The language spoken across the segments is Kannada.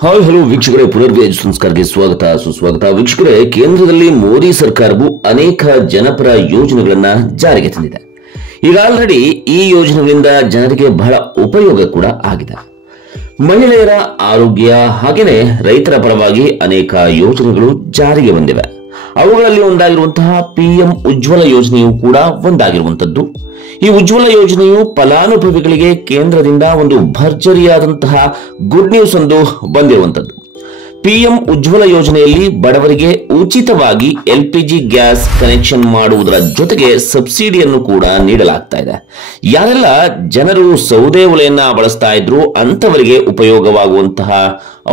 ಹಾಯ್ ಹಲೋ ವೀಕ್ಷಕರೇ, ಪುನರ್ವ್ಯಾಜ್ ಸಂಸ್ಕಾರಕ್ಕೆ ಸ್ವಾಗತ ಸುಸ್ವಾಗತ. ವೀಕ್ಷಕರೇ, ಕೇಂದ್ರದಲ್ಲಿ ಮೋದಿ ಸರ್ಕಾರವು ಅನೇಕ ಜನಪರ ಯೋಜನೆಗಳನ್ನ ಜಾರಿಗೆ ತಂದಿದೆ. ಈಗ ಆಲ್ರೆಡಿ ಈ ಯೋಜನೆಗಳಿಂದ ಜನರಿಗೆ ಬಹಳ ಉಪಯೋಗ ಕೂಡ ಆಗಿದೆ. ಮಹಿಳೆಯರ ಆರೋಗ್ಯ ಹಾಗೇನೆ ರೈತರ ಪರವಾಗಿ ಅನೇಕ ಯೋಜನೆಗಳು ಜಾರಿಗೆ ಬಂದಿವೆ. ಅವುಗಳಲ್ಲಿ ಒಂದಾಗಿರುವಂತಹ ಪಿಎಂ ಉಜ್ವಲ ಯೋಜನೆಯು ಕೂಡ ಒಂದಾಗಿರುವಂತದ್ದು. ಈ ಉಜ್ವಲ ಯೋಜನೆಯು ಫಲಾನುಭವಿಗಳಿಗೆ ಕೇಂದ್ರದಿಂದ ಒಂದು ಭರ್ಜರಿಯಾದಂತಹ ಗುಡ್ ನ್ಯೂಸ್ ಒಂದು ಬಂದಿರುವಂತದ್ದು. ಪಿಎಂ ಉಜ್ವಲ ಯೋಜನೆಯಲ್ಲಿ ಬಡವರಿಗೆ ಉಚಿತವಾಗಿ ಎಲ್ಪಿಜಿ ಗ್ಯಾಸ್ ಕನೆಕ್ಷನ್ ಮಾಡುವುದರ ಜೊತೆಗೆ ಸಬ್ಸಿಡಿಯನ್ನು ಕೂಡ ನೀಡಲಾಗ್ತಾ ಇದೆ. ಯಾರೆಲ್ಲ ಜನರು ಸೌದೆ ಒಲೆಯನ್ನ ಬಳಸ್ತಾ ಇದ್ರು ಅಂತವರಿಗೆ ಉಪಯೋಗವಾಗುವಂತಹ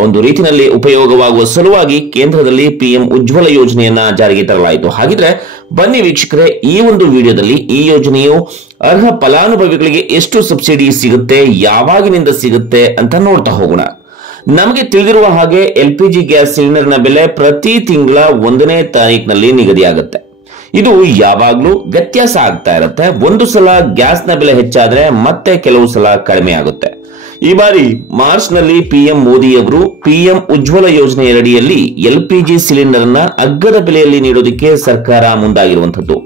ಒಂದು ರೀತಿಯಲ್ಲಿ ಉಪಯೋಗವಾಗುವ ಸಲುವಾಗಿ ಕೇಂದ್ರದಲ್ಲಿ ಪಿಎಂ ಉಜ್ವಲ ಯೋಜನೆಯನ್ನ ಜಾರಿಗೆ ತರಲಾಯಿತು. ಹಾಗಿದ್ರೆ ಬನ್ನಿ ವೀಕ್ಷಕರೇ, ಈ ಒಂದು ವಿಡಿಯೋದಲ್ಲಿ ಈ ಯೋಜನೆಯು ಅರ್ಹ ಫಲಾನುಭವಿಗಳಿಗೆ ಎಷ್ಟು ಸಬ್ಸಿಡಿ ಸಿಗುತ್ತೆ, ಯಾವಾಗಿನಿಂದ ಸಿಗುತ್ತೆ ಅಂತ ನೋಡ್ತಾ ಹೋಗೋಣ. ನಮಗೆ ತಿಳಿದಿರುವ ಹಾಗೆ ಎಲ್ಪಿಜಿ ಗ್ಯಾಸ್ ಸಿಲಿಂಡರ್ನ ಬೆಲೆ ಪ್ರತಿ ತಿಂಗಳ 1ನೇ ತಾರೀಕಿನಲ್ಲಿ ನಿಗದಿಯಾಗುತ್ತೆ. ಇದು ಯಾವಾಗ್ಲೂ ವ್ಯತ್ಯಾಸ ಆಗ್ತಾ ಇರುತ್ತೆ. ಒಂದು ಸಲ ಗ್ಯಾಸ್ನ ಬೆಲೆ ಹೆಚ್ಚಾದ್ರೆ ಮತ್ತೆ ಕೆಲವು ಸಲ ಕಡಿಮೆ ಆಗುತ್ತೆ. ಈ ಬಾರಿ ಮಾರ್ಚ್ ನಲ್ಲಿ ಪಿಎಂ ಮೋದಿ ಅವರು ಪಿಎಂ ಉಜ್ವಲ ಯೋಜನೆಯಡಿಯಲ್ಲಿ ಎಲ್ಪಿಜಿ ಸಿಲಿಂಡರ್ ಅನ್ನ ಅಗ್ಗದ ಬೆಲೆಯಲ್ಲಿ ನೀಡೋದಕ್ಕೆ ಸರ್ಕಾರ ಮುಂದಾಗಿರುವಂತದ್ದು.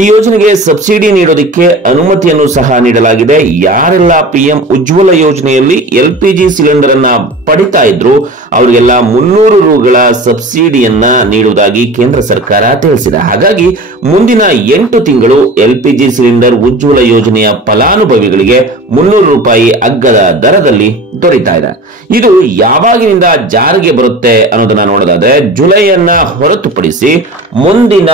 ಈ ಯೋಜನೆಗೆ ಸಬ್ಸಿಡಿ ನೀಡೋದಕ್ಕೆ ಅನುಮತಿಯನ್ನು ಸಹ ನೀಡಲಾಗಿದೆ. ಯಾರೆಲ್ಲ ಪಿಎಂ ಉಜ್ವಲ ಯೋಜನೆಯಲ್ಲಿ ಎಲ್ಪಿಜಿ ಸಿಲಿಂಡರ್ ಅನ್ನ ಪಡಿತಾ ಇದ್ರು ಅವರಿಗೆಲ್ಲ 300 ರೂಗಳ ಸಬ್ಸಿಡಿಯನ್ನ ನೀಡುವುದಾಗಿ ಕೇಂದ್ರ ಸರ್ಕಾರ ತಿಳಿಸಿದೆ. ಹಾಗಾಗಿ ಮುಂದಿನ 8 ತಿಂಗಳು ಎಲ್ಪಿಜಿ ಸಿಲಿಂಡರ್ ಉಜ್ವಲ ಯೋಜನೆಯ ಫಲಾನುಭವಿಗಳಿಗೆ 300 ರೂಪಾಯಿ ಅಗ್ಗದ ದರದಲ್ಲಿ ದೊರೀತಾ ಇದೆ. ಇದು ಯಾವಾಗಿನಿಂದ ಜಾರಿಗೆ ಬರುತ್ತೆ ಅನ್ನೋದನ್ನ ನೋಡೋದಾದ್ರೆ, ಜುಲೈಯನ್ನ ಹೊರತುಪಡಿಸಿ ಮುಂದಿನ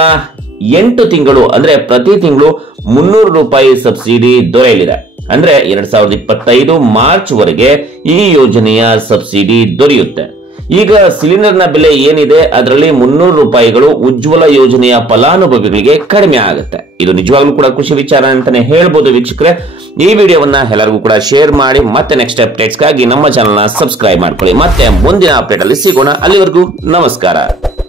8 ತಿಂಗಳು ಅಂದ್ರೆ ಪ್ರತಿ ತಿಂಗಳು 300 ರೂಪಾಯಿ ಸಬ್ಸಿಡಿ ದೊರೆಯಲಿದೆ. ಅಂದ್ರೆ 2025 ಮಾರ್ಚ್ ವರೆಗೆ ಈ ಯೋಜನೆಯ ಸಬ್ಸಿಡಿ ದೊರೆಯುತ್ತೆ. ಈಗ ಸಿಲಿಂಡರ್ನ ಬೆಲೆ ಏನಿದೆ ಅದರಲ್ಲಿ 300 ರೂಪಾಯಿಗಳು ಉಜ್ವಲ ಯೋಜನೆಯ ಫಲಾನುಭವಿಗಳಿಗೆ ಕಡಿಮೆ ಆಗುತ್ತೆ. ಇದು ನಿಜವಾಗ್ಲೂ ಕೂಡ ಖುಷಿ ವಿಚಾರ ಅಂತಾನೆ ಹೇಳ್ಬೋದು. ವೀಕ್ಷಕರೇ, ಈ ವಿಡಿಯೋವನ್ನ ಎಲ್ಲರಿಗೂ ಕೂಡ ಶೇರ್ ಮಾಡಿ. ಮತ್ತೆ ನೆಕ್ಸ್ಟ್ ಅಪ್ಡೇಟ್ಸ್ಗಾಗಿ ನಮ್ಮ ಚಾನೆಲ್ನ ಸಬ್ಸ್ಕ್ರೈಬ್ ಮಾಡ್ಕೊಳ್ಳಿ. ಮತ್ತೆ ಮುಂದಿನ ಅಪ್ಡೇಟ್ ಅಲ್ಲಿ ಸಿಗೋಣ. ಅಲ್ಲಿವರೆಗೂ ನಮಸ್ಕಾರ.